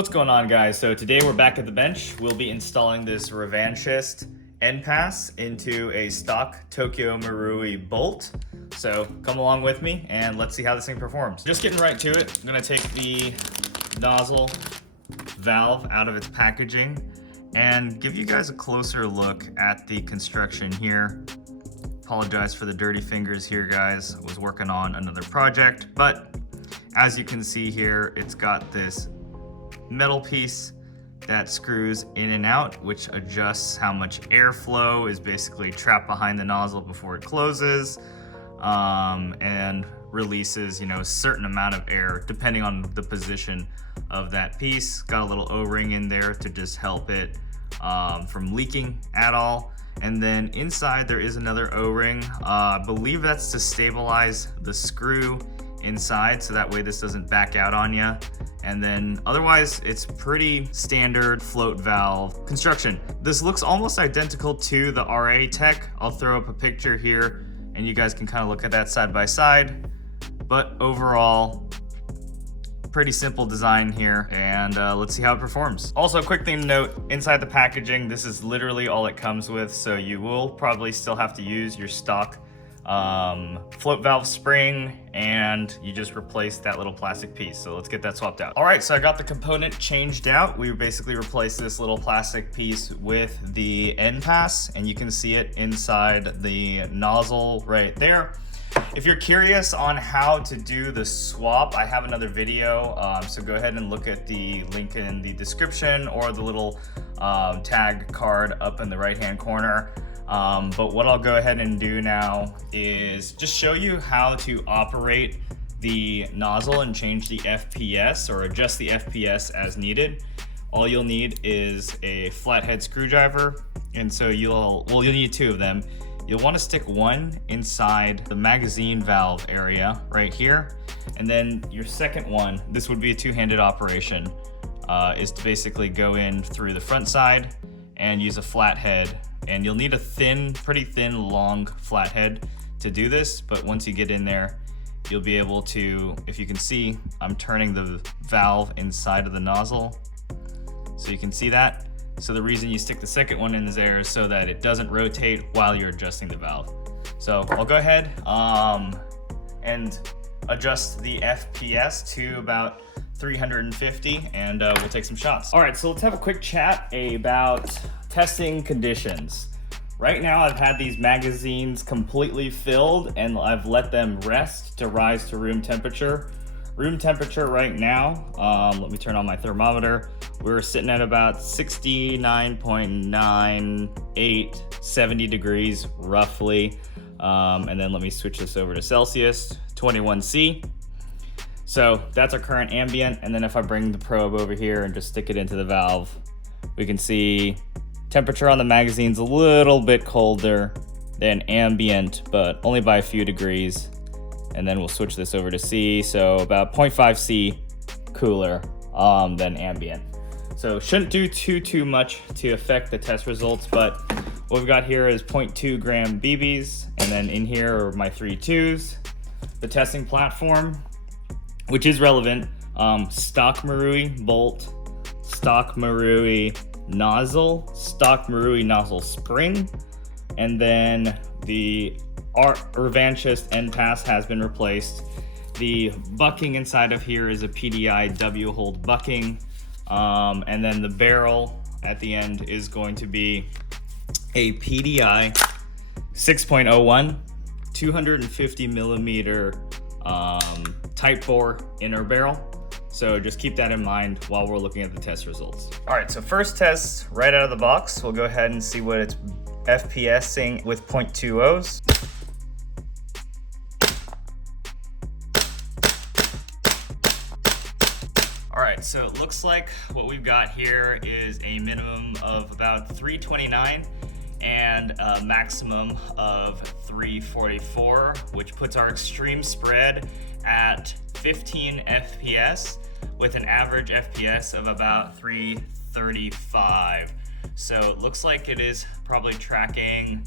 What's going on, guys? So today we're back at the bench. We'll be installing this Revanchist NPAS into a stock Tokyo Marui bolt. So come along with me and let's see how this thing performs. Just getting right to it, I'm gonna take the nozzle valve out of its packaging and give you guys a closer look at the construction here. Apologize for the dirty fingers here, guys. I was working on another project, but as you can see here, it's got this metal piece that screws in and out, which adjusts how much airflow is basically trapped behind the nozzle before it closes, and releases, a certain amount of air depending on the position of that piece. Got a little O-ring in there to just help it from leaking at all. And then inside there is another O-ring. I believe that's to stabilize the screw inside, so that way this doesn't back out on you. And then otherwise it's pretty standard float valve construction. This looks almost identical to the RA Tech. I'll throw up a picture here and you guys can kind of look at that side by side. But overall, pretty simple design here, and let's see how it performs. Also, a quick thing to note, inside the packaging, this is literally all it comes with, so you will probably still have to use your stock float valve spring, and you just replace that little plastic piece. So let's get that swapped out. All right, so I got the component changed out. We basically replaced this little plastic piece with the NPAS, and you can see it inside the nozzle right there. If you're curious on how to do the swap, I have another video, so go ahead and look at the link in the description or the little tag card up in the right hand corner. But what I'll go ahead and do now is just show you how to operate the nozzle and change the FPS or adjust the FPS as needed. All you'll need is a flathead screwdriver, and so you'll need two of them. You'll want to stick one inside the magazine valve area right here, and then your second one, this would be a two-handed operation, is to basically go in through the front side and use a flathead. And you'll need a pretty thin, long flathead to do this, but once you get in there, you'll be able to, if you can see, I'm turning the valve inside of the nozzle, so you can see that. So the reason you stick the second one in there is so that it doesn't rotate while you're adjusting the valve. So I'll go ahead and adjust the FPS to about 350, and we'll take some shots. All right, so let's have a quick chat about testing conditions. Right now I've had these magazines completely filled and I've let them rest to rise to room temperature. Room temperature right now, let me turn on my thermometer. We're sitting at about 69.98, 70 degrees roughly. And then let me switch this over to Celsius, 21°C. So that's our current ambient. And then if I bring the probe over here and just stick it into the valve, we can see temperature on the magazine's a little bit colder than ambient, but only by a few degrees. And then we'll switch this over to C, so about 0.5 C cooler than ambient. So shouldn't do too much to affect the test results, but what we've got here is 0.2 gram BBs, and then in here are my 3 2s. The testing platform, which is relevant, stock Marui bolt, stock Marui nozzle, stock Marui nozzle spring, and then the Revanchist NPAS has been replaced. The bucking inside of here is a PDI W-hold bucking, and then the barrel at the end is going to be a PDI 6.01 250 millimeter Type 4 inner barrel. So just keep that in mind while we're looking at the test results. All right, so first test right out of the box, we'll go ahead and see what it's FPSing with 0.20s. All right, so it looks like what we've got here is a minimum of about 329 and a maximum of 344, which puts our extreme spread at 15 FPS with an average FPS of about 335. So it looks like it is probably tracking,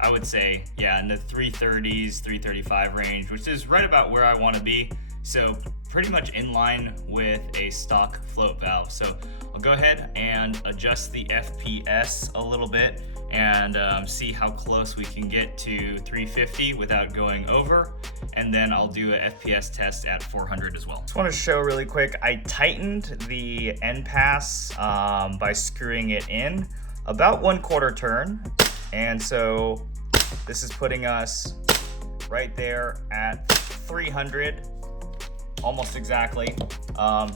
I would say, yeah, in the 330s, 335 range, which is right about where I want to be. So pretty much in line with a stock float valve. So I'll go ahead and adjust the FPS a little bit and see how close we can get to 350 without going over. And then I'll do a FPS test at 400 as well. Just want to show really quick, I tightened the NPAS by screwing it in about 1/4 turn. And so this is putting us right there at 300, almost exactly.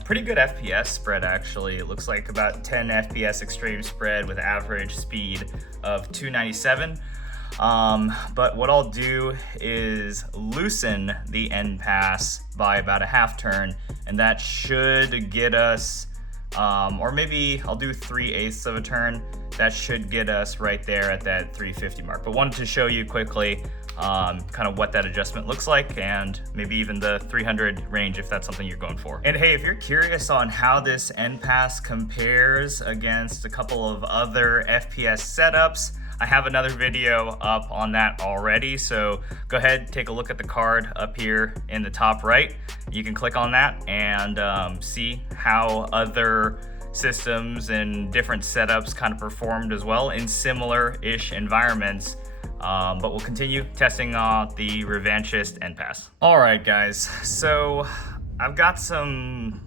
Pretty good FPS spread actually. It looks like about 10 FPS extreme spread with average speed of 297. But what I'll do is loosen the NPAS by about a half turn, and that should get us, or maybe I'll do 3/8 of a turn. That should get us right there at that 350 mark. But wanted to show you quickly kind of what that adjustment looks like, and maybe even the 300 range if that's something you're going for. And hey, if you're curious on how this NPAS compares against a couple of other FPS setups, I have another video up on that already, so go ahead, take a look at the card up here in the top right. You can click on that and see how other systems and different setups kind of performed as well in similar-ish environments. But we'll continue testing the Revanchist NPAS. All right, guys, so I've got some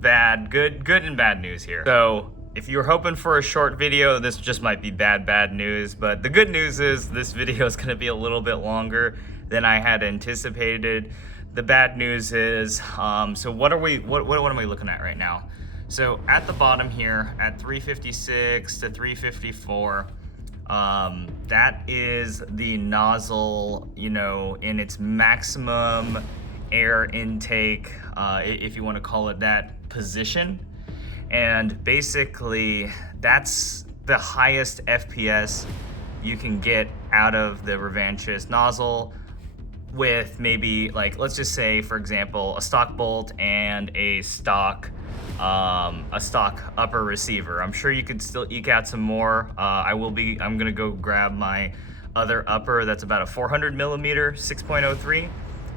good and bad news here. So if you're hoping for a short video, this just might be bad news, but the good news is this video is gonna be a little bit longer than I had anticipated. The bad news is, so what am we looking at right now? So at the bottom here, at 356 to 354, that is the nozzle, you know, in its maximum air intake, if you want to call it that, position. And basically, that's the highest FPS you can get out of the Revanchist nozzle with maybe, like, let's just say, for example, a stock bolt and a stock upper receiver. I'm sure you could still eke out some more. I'm gonna go grab my other upper that's about a 400 millimeter 6.03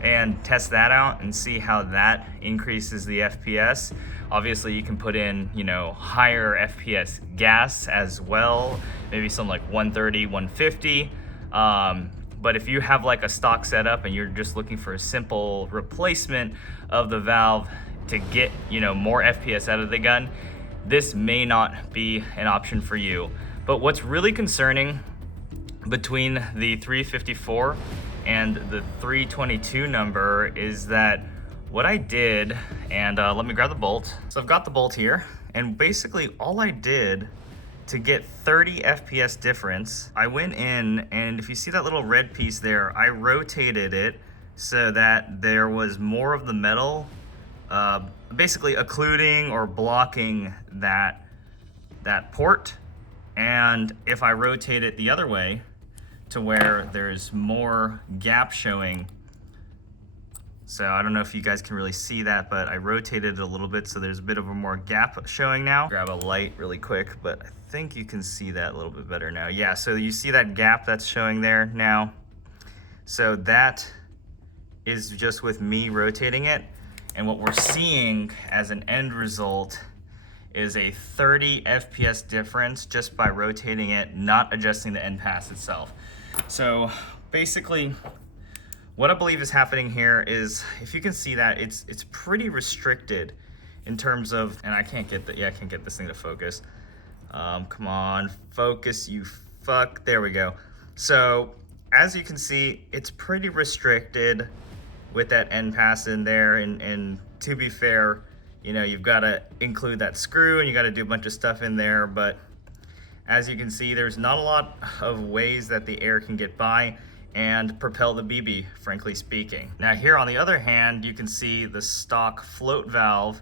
and test that out and see how that increases the FPS. Obviously you can put in, you know, higher FPS gas as well, maybe some like 130, 150. But if you have like a stock setup and you're just looking for a simple replacement of the valve to get, you know, more FPS out of the gun, this may not be an option for you. But what's really concerning between the 354 and the 322 number is that what I did, and let me grab the bolt. So I've got the bolt here, and basically all I did to get 30 FPS difference, I went in, and if you see that little red piece there, I rotated it so that there was more of the metal basically occluding or blocking that port. And if I rotate it the other way to where there's more gap showing, so I don't know if you guys can really see that, but I rotated it a little bit so there's a bit of a more gap showing now. Grab a light really quick, but I think you can see that a little bit better now. Yeah, so you see that gap that's showing there now. So that is just with me rotating it. And what we're seeing as an end result is a 30 FPS difference just by rotating it, not adjusting the NPAS itself. So basically, what I believe is happening here is, if you can see that, it's pretty restricted in terms of, and I can't get this thing to focus. Come on, focus, you fuck, there we go. So as you can see, it's pretty restricted with that NPAS in there, and to be fair, you know, you've got to include that screw and you got to do a bunch of stuff in there, but as you can see, there's not a lot of ways that the air can get by and propel the BB, frankly speaking. Now here on the other hand, you can see the stock float valve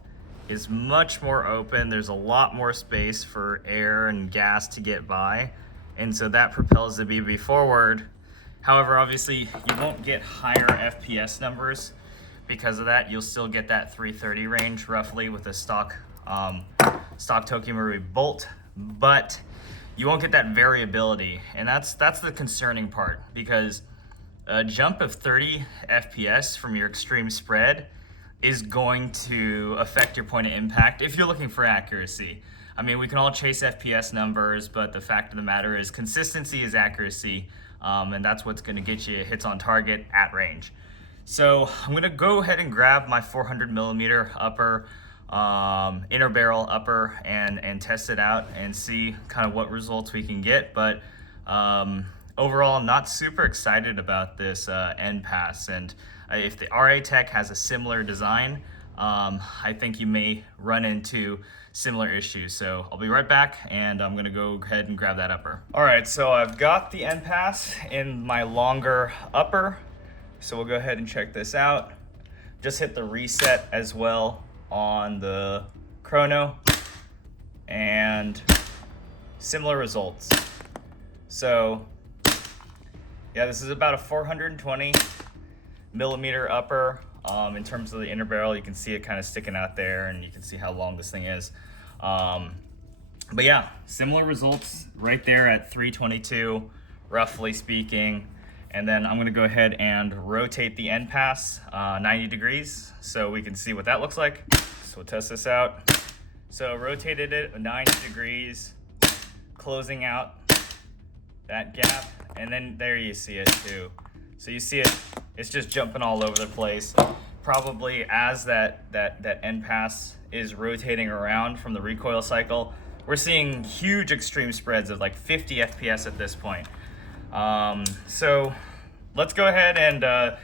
is much more open. There's a lot more space for air and gas to get by, and so that propels the BB forward. However, obviously, you won't get higher FPS numbers because of that. You'll still get that 330 range roughly with a stock Tokyo Marui bolt, but you won't get that variability, and that's the concerning part, because a jump of 30 FPS from your extreme spread is going to affect your point of impact if you're looking for accuracy. I mean, we can all chase FPS numbers, but the fact of the matter is consistency is accuracy, and that's what's going to get you hits on target at range. So I'm going to go ahead and grab my 400 millimeter upper, inner barrel upper, and test it out and see kind of what results we can get. But overall, I'm not super excited about this NPAS, and if the RA Tech has a similar design, I think you may run into similar issues. So I'll be right back, and I'm gonna go ahead and grab that upper. All right, so I've got the NPAS in my longer upper. So we'll go ahead and check this out. Just hit the reset as well on the chrono, and similar results. So yeah, this is about a 420 millimeter upper. In terms of the inner barrel, you can see it kind of sticking out there, and you can see how long this thing is. But yeah, similar results right there at 322, roughly speaking. And then I'm gonna go ahead and rotate the NPAS 90 degrees so we can see what that looks like. So we'll test this out. So rotated it 90 degrees, closing out that gap, and then there you see it too. So you see it, it's just jumping all over the place. Probably as that NPAS is rotating around from the recoil cycle, we're seeing huge extreme spreads of like 50 FPS at this point. So let's go ahead and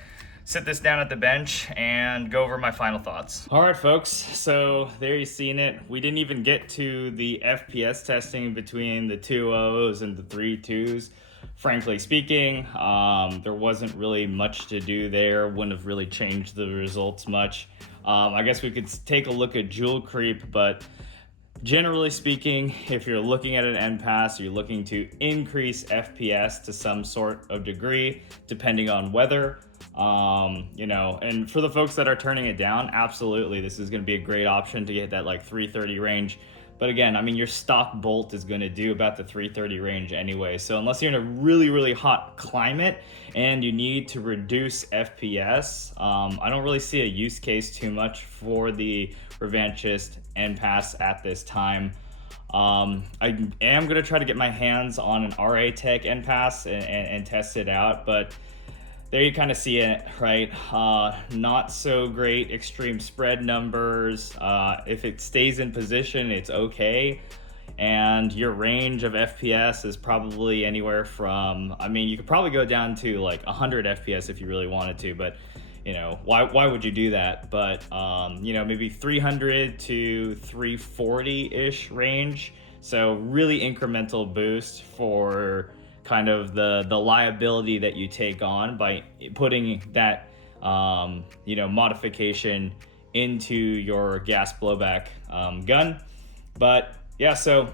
sit this down at the bench and go over my final thoughts. All right, folks, so there you've seen it. We didn't even get to the FPS testing between the 2.0s and the 3.2s. Frankly speaking, there wasn't really much to do there. Wouldn't have really changed the results much. I guess we could take a look at jewel creep, but generally speaking, if you're looking at an NPAS, you're looking to increase FPS to some sort of degree, depending on weather. You know, and for the folks that are turning it down, absolutely, this is going to be a great option to get that like 330 range. But again, I mean, your stock bolt is going to do about the 330 range anyway. So unless you're in a really, really hot climate and you need to reduce FPS, I don't really see a use case too much for the Revanchist NPAS at this time. I am going to try to get my hands on an RA Tech NPAS and test it out, but there you kind of see it, right? Not so great extreme spread numbers. If it stays in position, it's okay. And your range of FPS is probably anywhere from, I mean, you could probably go down to like 100 FPS if you really wanted to, but you know, why would you do that? But, you know, maybe 300 to 340-ish range. So really incremental boost for kind of the liability that you take on by putting that you know, modification into your gas blowback gun. But yeah, so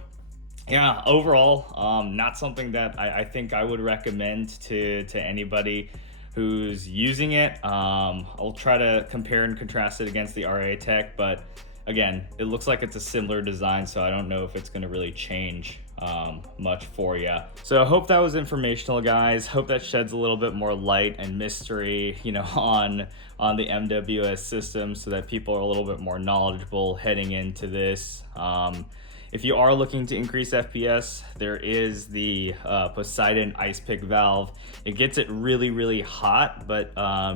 yeah, overall, not something that I think I would recommend to anybody who's using it. I'll try to compare and contrast it against the RA Tech, but again, it looks like it's a similar design, so I don't know if it's going to really change much for you. So I hope that was informational, guys. Hope that sheds a little bit more light and mystery, you know, on the MWS system, so that people are a little bit more knowledgeable heading into this. If you are looking to increase FPS, there is the Poseidon ice pick valve. It gets it really, really hot, but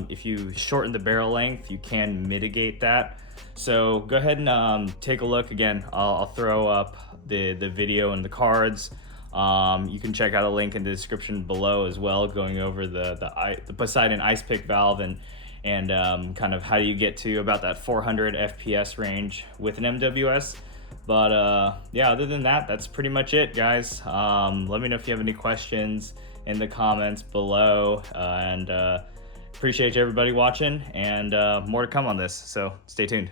if you shorten the barrel length, you can mitigate that. So go ahead and take a look. Again, I'll throw up the video and the cards. You can check out a link in the description below as well, going over the Poseidon ice pick valve and kind of how you get to about that 400 FPS range with an MWS. But yeah, other than that, that's pretty much it, guys. Let me know if you have any questions in the comments below, and appreciate everybody watching, and more to come on this, so stay tuned.